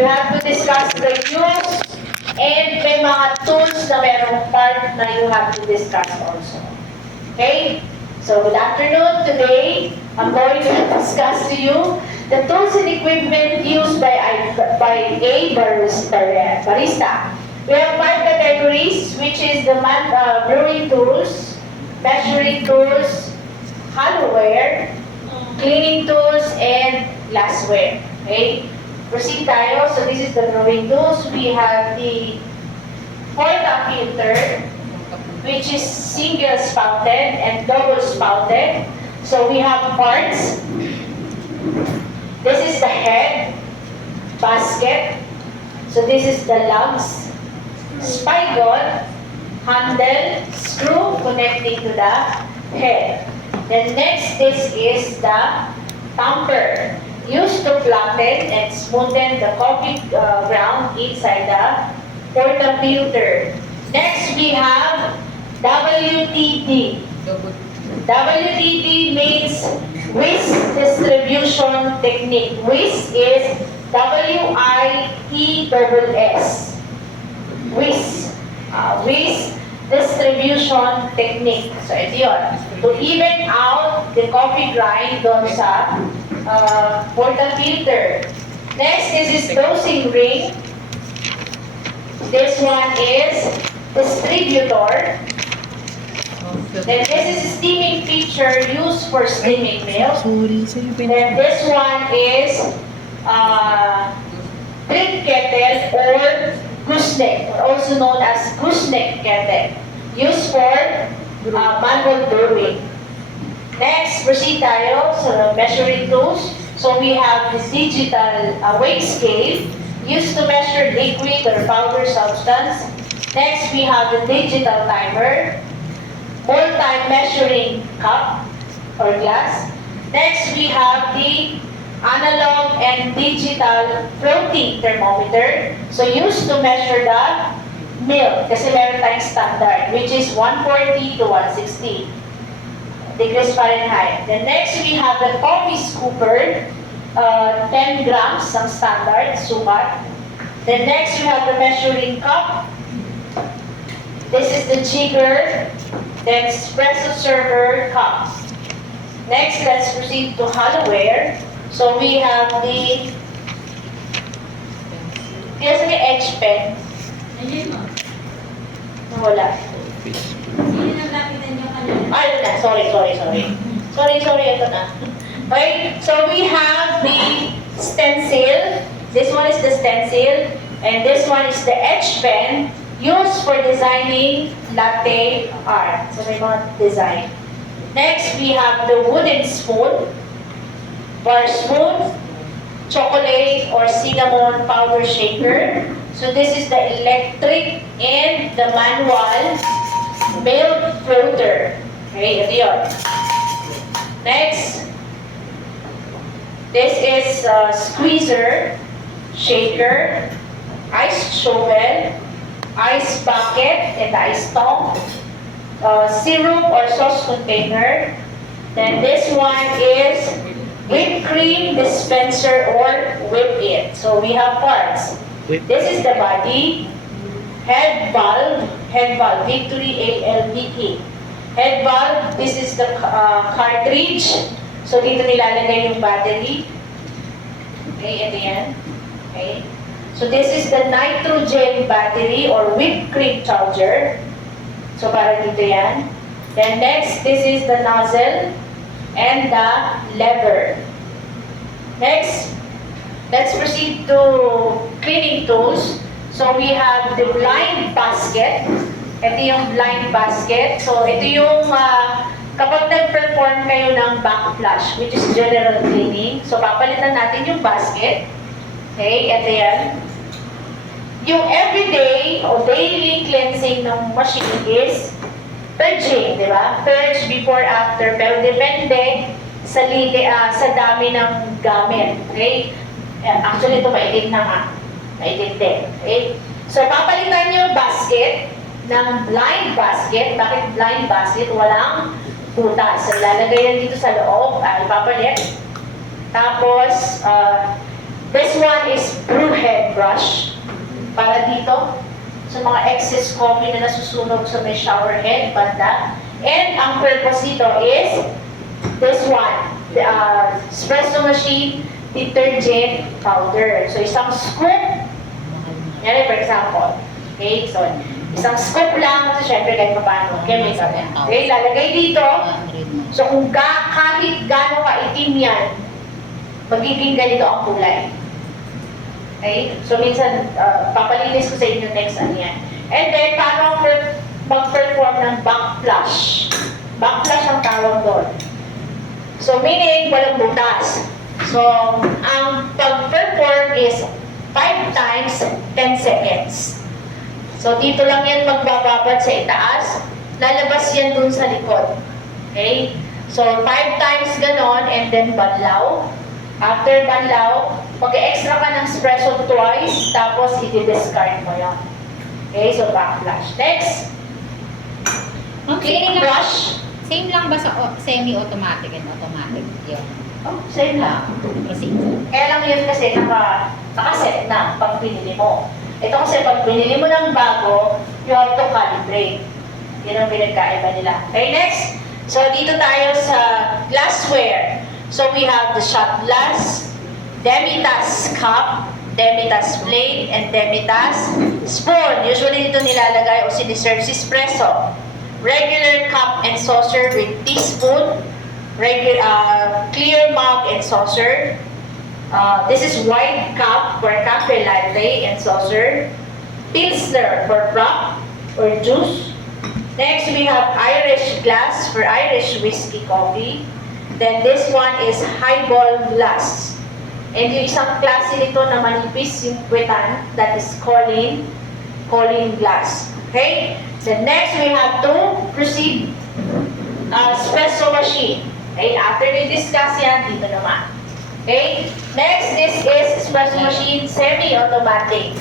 You have to discuss the use and may mga tools na merong part na you have to discuss also. Okay? So, good afternoon. Today, I'm going to discuss to you the tools and equipment used by a barista. We have 5 categories, which is the brewing tools, measuring tools, hollowware, cleaning tools, and glassware. Okay? Proceed tayo. So, this is the brewing tools. We have the portafilter, which is single spouted and double spouted. So we have parts. This is the head, basket. So this is the lugs, spigot, handle, screw connecting to the head. Then next, this is the tamper, used to flatten and smoothen the coffee ground inside the portafilter. Next, we have WTD. WTD means whisk distribution technique. Whisk is W-I-E-S-S. Whisk. Whisk distribution technique. So, ito yun. To even out the coffee grind doon sa portafilter. Next, this is dosing ring. This one is distributor. Then this is steaming feature used for steaming milk. Then this one is drip kettle or gooseneck, or also known as gooseneck kettle, used for manual brewing. Next, proceed tayo sa measuring tools. So we have this digital weight scale used to measure liquid or powder substance. Next, we have the digital timer, multi-measuring cup or glass. Next, we have the analog and digital floating thermometer. So, used to measure the milk kasi meron tayong standard, which is 140 to 160 degrees Fahrenheit. Then next, we have the coffee scooper, 10 grams ang standard, sukat. Then next, we have the measuring cup. This is the jigger, then espresso server cup. Next, let's proceed to hollowware. So we have the, here's the edge pen. Wala. Ay, ito na. Sorry, ito na. Okay, so we have the stencil. This one is the stencil, and this one is the edge pen, used for designing latte art. So may mga design. Next, we have the wooden spoon, bar spoon, chocolate or cinnamon powder shaker. So this is the electric and the manual milk floater. Okay, ito yun. Next, this is squeezer, shaker, ice shovel, ice bucket and ice tongue, syrup or sauce container. Then this one is whipped cream dispenser or whip it. So we have parts. This is the body, head valve, Victory ALVE. Head valve, this is the cartridge. So dito nilalagay yung battery. Okay, ito yan. Okay. So this is the nitrogen battery or whipped cream charger. So para dito yan. Then next, this is the nozzle and the lever. Next, let's proceed to cleaning tools. So we have the blind basket. Ito yung blind basket. So ito yung kapag nag-perform kayo ng backflush, which is general cleaning. So papalitan natin yung basket. Okay, ito yan. Yung everyday o daily cleansing ng machine is purging, di ba? Purge before, after. Pero depende sa dami ng gamit. Okay? Actually, ito maitim na nga. Maitim din. Okay? So, papalitan yung basket ng blind basket. Bakit blind basket? Walang butas. So, lalagay yan dito sa loob. Ipapalit. Tapos, This one is brew head brush. Para dito, sa mga excess coffee na nasusunog sa may shower head, banda. And ang purpose nito is this one, the espresso machine detergent powder. So, isang scoop, yan for example. Okay, so, isang scoop lang, so syempre kahit pa paano, chemical yan. Okay, lalagay dito. So, kung kahit gaano ka-itim yan, magiging ganito ang kulay. Okay? So, minsan, papalinis ko sa inyo next ano yan. And then, paano mag-perform ng backflush? Backflush ang tawag doon. So, meaning, walang butas. So, ang pag-perform is 5 times 10 seconds. So, dito lang yan magbababad sa itaas. Lalabas yan dun sa likod. Okay? So, 5 times ganon, and then banlaw. After banlaw, mag-extra ka ng espresso twice, tapos i-discard mo yan. Okay, so backflush. Next, cleaning brush. Same lang ba sa semi-automatic and automatic? Yun. Oh, same lang. Procedure. Kaya lang yun kasi nakaset na pag pinili mo. Ito kasi pag pinili mo ng bago, you have to calibrate. Yun ang pinagkaiba nila. Okay, next. So, dito tayo sa glassware. So, we have the shot glass, Demitas cup, Demitas plate, and Demitas spoon. Usually dito nilalagay o siniserve si espresso. Regular cup and saucer with teaspoon, clear mug and saucer. This is white cup for cafe latte and saucer. Pilsner for frap or juice. Next, we have Irish glass for Irish whiskey coffee. Then this one is highball glass. And yung isang klase nito na manipis yung kwetan, that is Colin glass. Okay? Then next, we have to proceed espresso machine. Okay? After we-discuss yan, dito naman. Okay? Next, this is espresso machine semi-automatic.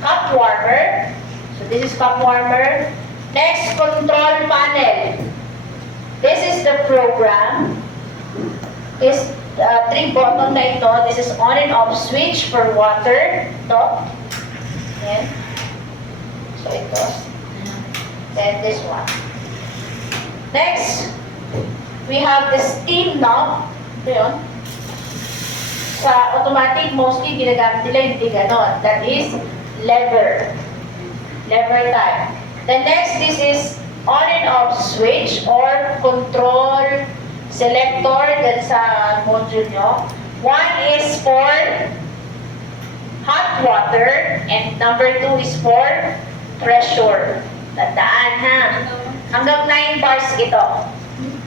Cup warmer. So this is cup warmer. Next, control panel. This is the program. Is 3 button na ito. This is on and off switch for water. Ito. Ayan. So ito. Then this one. Next, we have the steam knob. Ito yun. Sa automatic, mostly ginagamit nila hindi ganon. That is lever. Lever type. The next, this is on and off switch or control selector dun sa module nyo. One is for hot water and number 2 is for pressure. Tandaan ha. Hanggang 9 bars ito.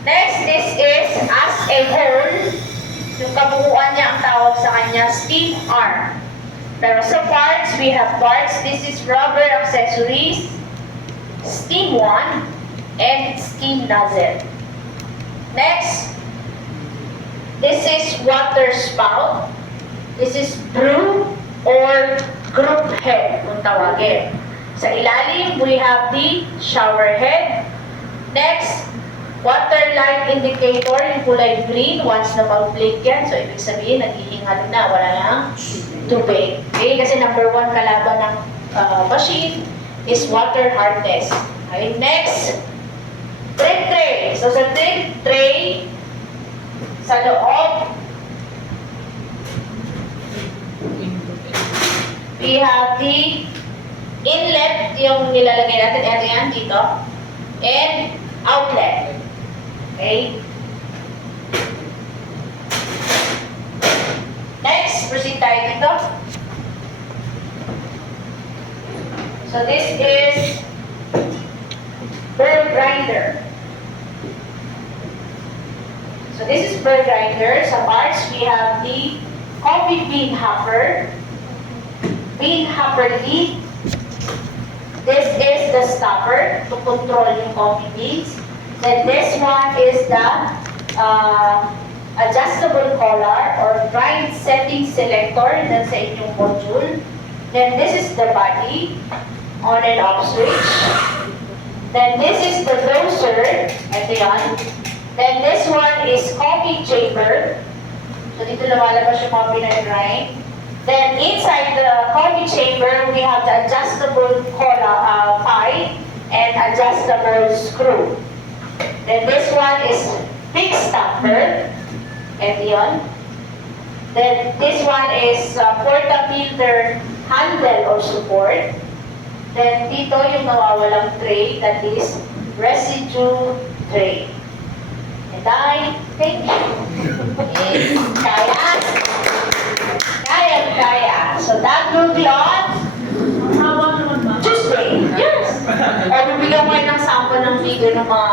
Next, this is as a whole. Yung kabuuan niya ang tawag sa kanya steam arm. Pero sa parts, we have parts. This is rubber accessories, steam 1, and steam nozzle. Next, this is water spout. This is brew or group head kung tawagin. Sa ilalim, we have the shower head. Next, water line indicator, yung kulay green, once na mag-blink yan. So, ibig sabihin, naghihingalo na, wala na tubig. Okay, kasi number 1 kalaban ng machine is water hardness. Okay, next, drip tray. So, sa drip tray, sa loob, we have the inlet, yung nilalagay natin, ito yan, dito, and outlet. Okay? Next, proceed tayo dito. So, this is burr grinder. So, this is burr grinder. Sa parts, we have the coffee bean hopper, lid. This is the stopper to control yung coffee beans. Then this one is the adjustable collar or grind setting selector na sa inyong module. Then this is the body, on and off switch. Then this is the doser, ito yan. Then this one is coffee chamber. So dito lumalabas yung coffee na grind. Then inside the coffee chamber, we have the adjustable pie and adjustable screw. Then this one is big stopper. And yun. Then this one is portafilter handle or support. Then dito yung nawawalang tray, that is residue tray. And I thank you. Yes. Kaya? Kaya. So that will be on Tuesday. Yes. Or bibigyan ko kayo ng sample ng video ng mga